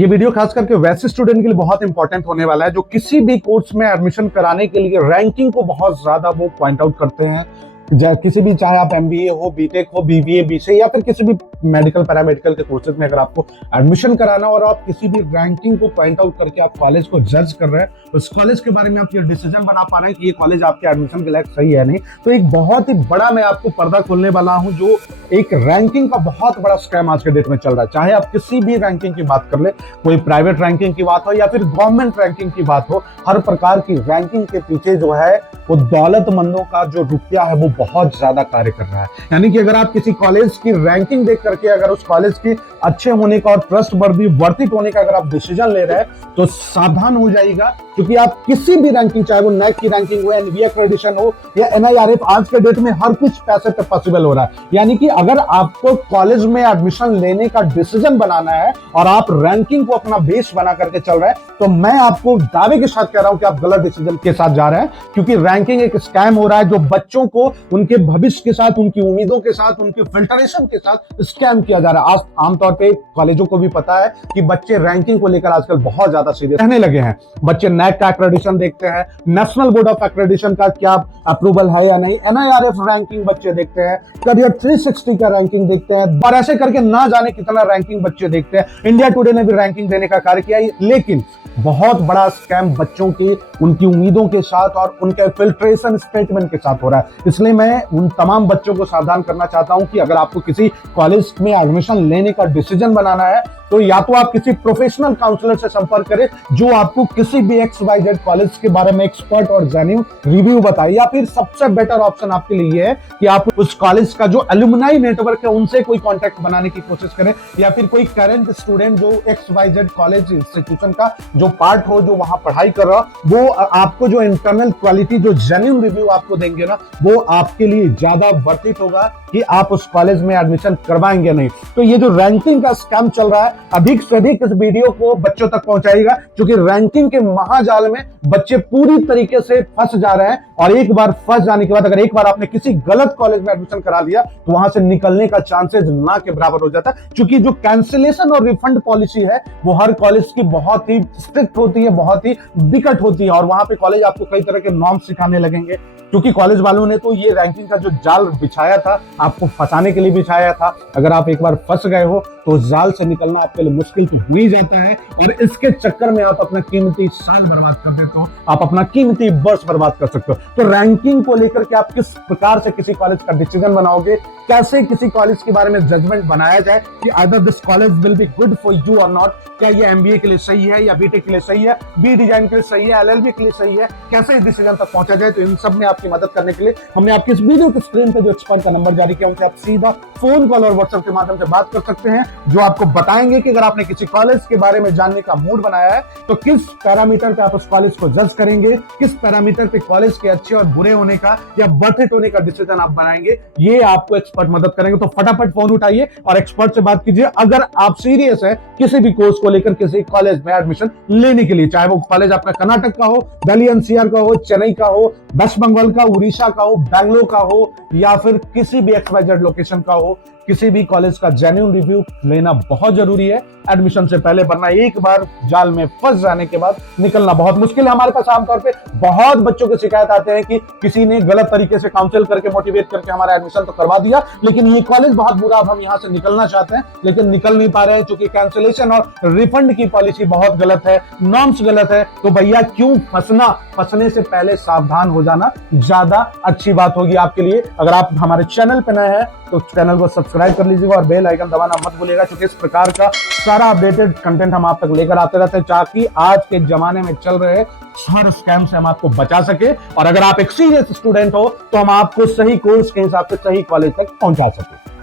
ये वीडियो खास करके वैसे स्टूडेंट के लिए बहुत इंपॉर्टेंट होने वाला है जो किसी भी कोर्स में एडमिशन कराने के लिए रैंकिंग को बहुत ज्यादा वो पॉइंट आउट करते हैं। किसी भी, चाहे आप एमबीए हो, बीटेक हो, बीबीए, बीसीए या फिर किसी भी मेडिकल पैरामेडिकल के कोर्सेज में अगर आपको एडमिशन कराना और आप किसी भी रैंकिंग को पॉइंट आउट करके आप कॉलेज को जज कर रहे हैं, उस कॉलेज के बारे में आप ये डिसीजन बना पा रहे हैं कि ये कॉलेज आपके एडमिशन के लायक सही है नहीं, तो एक बहुत ही बड़ा मैं आपको पर्दा खोलने वाला हूं जो एक रैंकिंग का बहुत बड़ा स्कैम आज के डेट में चल रहा है। चाहे आप किसी भी रैंकिंग की बात कर ले, कोई प्राइवेट रैंकिंग की बात हो या फिर गवर्नमेंट रैंकिंग की बात हो, हर प्रकार की रैंकिंग के पीछे जो है वो दौलतमंदों का जो रुपया है वो बहुत ज्यादा कार्य कर रहा है। यानी कि अगर आप किसी कॉलेज की रैंकिंग देख करके अगर उस कॉलेज की अच्छे होने का और ट्रस्टवर्दी वर्थ इट होने का अगर आप डिसीजन ले रहे हैं तो सावधान हो जाइएगा, क्योंकि आप किसी भी रैंकिंग, चाहे वो नैक की रैंकिंग हो, एनबीए एक्रेडिटेशन हो या एनआईआरएफ, आज के डेट में हर कुछ पैसे पे पॉसिबल हो रहा है। यानी कि अगर आपको कॉलेज में एडमिशन लेने का डिसीजन बनाना है और आप रैंकिंग को अपना बेस बना करके चल रहे हैं, तो मैं आपको दावे के साथ कह रहा हूं कि आप गलत डिसीजन के साथ जा रहे हैं, क्योंकि रैंकिंग एक स्कैम हो रहा है जो बच्चों को उनके भविष्य के साथ, उनकी उम्मीदों के साथ, उनके फिल्टरेशन के साथ स्कैम किया जा रहा है। आमतौर पे कॉलेजों को भी पता है कि बच्चे रैंकिंग को लेकर आजकल बहुत ज्यादा सीरियस रहने लगे हैं। बच्चे नैक का एक्रेडिटेशन देखते हैं, नेशनल बोर्ड ऑफ एक्रेडिटेशन का क्या अप्रूवल है या नहीं, एनआईआरएफ रैंकिंग बच्चे देखते हैं, करियर 360 का रैंकिंग देखते हैं, और ऐसे करके ना जाने कितना रैंकिंग बच्चे देखते हैं। इंडिया टुडे ने भी रैंकिंग देने का कार्य किया, लेकिन बहुत बड़ा स्कैम बच्चों की उनकी उम्मीदों के साथ और उनके फिल्ट्रेशन स्टेटमेंट के साथ हो रहा है। इसलिए मैं उन तमाम बच्चों को सावधान करना चाहता हूं कि अगर आपको किसी कॉलेज में एडमिशन लेने का डिसीजन बनाना है तो या तो आप किसी प्रोफेशनल काउंसलर से संपर्क करें जो आपको किसी भी XYZ कॉलेज के बारे में एक्सपर्ट और जेन्युइन रिव्यू बताए, या फिर सबसे बेटर ऑप्शन आपके लिए ये है कि आप उस कॉलेज का जो एलुमनाई नेटवर्क है उनसे कोई कांटेक्ट बनाने की कोशिश करें, या फिर कोई करंट स्टूडेंट जो XYZ कॉलेज इंस्टीट्यूशन का जो पार्ट हो, जो वहां पढ़ाई कर रहा हो, वो आपको जो इंटरनल क्वालिटी, जो जेन्युइन रिव्यू आपको देंगे ना, वो आपके लिए ज्यादा वर्थ इट होगा कि आप उस कॉलेज में एडमिशन करवाएंगे नहीं। तो ये जो रैंकिंग का स्कैम चल रहा है, अधिक से अधिक इस वीडियो को बच्चों तक पहुंचाएगा, क्योंकि रैंकिंग के महाजाल में बच्चे पूरी तरीके से फंस जा रहे हैं, और एक बार फंस जाने के बाद अगर एक बार आपने किसी गलत कॉलेज में एडमिशन करा लिया तो वहां से निकलने का चांसेस ना के बराबर हो जाता है। क्योंकि जो कैंसिलेशन और रिफंड पॉलिसी है वो हर कॉलेज की बहुत ही स्ट्रिक्ट होती है, बहुत ही विकट होती है, और वहां पे कॉलेज आपको कई तरह के नॉर्म्स सिखाने लगेंगे, क्योंकि कॉलेज वालों ने तो ये रैंकिंग का जो जाल बिछाया था आपको फंसाने के लिए बिछाया था। अगर आप एक बार फंस गए हो तो जाल से निकलना आपके लिए मुश्किल तो हो ही जाता है, और इसके चक्कर में आप अपना कीमती साल बर्बाद कर देते हो, आप अपना कीमती वर्ष बर्बाद कर सकते हो। तो रैंकिंग को लेकर के आप किस प्रकार से किसी कॉलेज का डिसीजन बनाओगे, कैसे किसी कॉलेज के बारे में जजमेंट बनाया जाए कि either this college will be good for you और नॉट, क्या ये एमबीए के लिए सही है या बीटेक के लिए सही है, बी डिजाइन के लिए सही है, एलएलबी के लिए सही है, कैसे इस डिसीजन तक पहुंचा जाए। तो इन सब में आपकी मदद करने के लिए हमने आपकी इस वीडियो की स्क्रीन पे जो एक्सपर्ट का नंबर जारी किया, उनसे आप सीधा फोन कॉल और व्हाट्सएप के माध्यम से बात कर सकते हैं, जो आपको बताएंगे कि अगर आपने किसी कॉलेज के बारे में जानने का मूड बनाया है तो किस पैरामीटर पे आप उस कॉलेज को जज करेंगे, किस पैरामीटर पे कॉलेज के अच्छे और बुरे होने का या वर्थ इट होने का डिसीजन आप बनाएंगे, ये आपको एक्सपर्ट मदद करेंगे। तो फटाफट फोन उठाइए और एक्सपर्ट से बात कीजिए अगर आप सीरियस है किसी भी कोर्स को लेकर किसी कॉलेज में एडमिशन लेने के लिए, चाहे वो कॉलेज आपका कर्नाटक का हो, दिल्ली एनसीआर का हो, चेन्नई का हो, वेस्ट बंगाल का, उड़ीसा का हो, बैंगलोर का हो, या फिर किसी भी XYZ लोकेशन का हो, किसी भी कॉलेज का जेन्युइन रिव्यू लेना बहुत जरूरी है एडमिशन से पहले, वरना एक बार जाल में फंस जाने के बाद निकलना बहुत मुश्किल है। हमारे पास आमतौर पे बहुत बच्चों की शिकायत आते हैं कि किसी ने गलत तरीके से काउंसिल करके, मोटिवेट करके हमारा एडमिशन तो करवा दिया, लेकिन ये कॉलेज बहुत बुरा, अब हम यहाँ से निकलना चाहते हैं लेकिन निकल नहीं पा रहे हैं, क्योंकि कैंसिलेशन और रिफंड की पॉलिसी बहुत गलत है, नॉर्म्स गलत है। तो भैया क्यों फंसना, फंसने से पहले सावधान हो जाना ज्यादा अच्छी बात होगी आपके लिए। अगर आप हमारे चैनल पर नए हैं तो चैनल को सब्सक्राइब कर लीजिएगा और बेल आइकन दबाना मत भूलिएगा, क्योंकि इस प्रकार का सारा अपडेटेड कंटेंट हम आप तक लेकर आते रहते हैं, ताकि आज के जमाने में चल रहे हर स्कैम से हम आपको बचा सके, और अगर आप एक सीरियस स्टूडेंट हो तो हम आपको सही कोर्स के हिसाब से सही कॉलेज तक पहुंचा सके।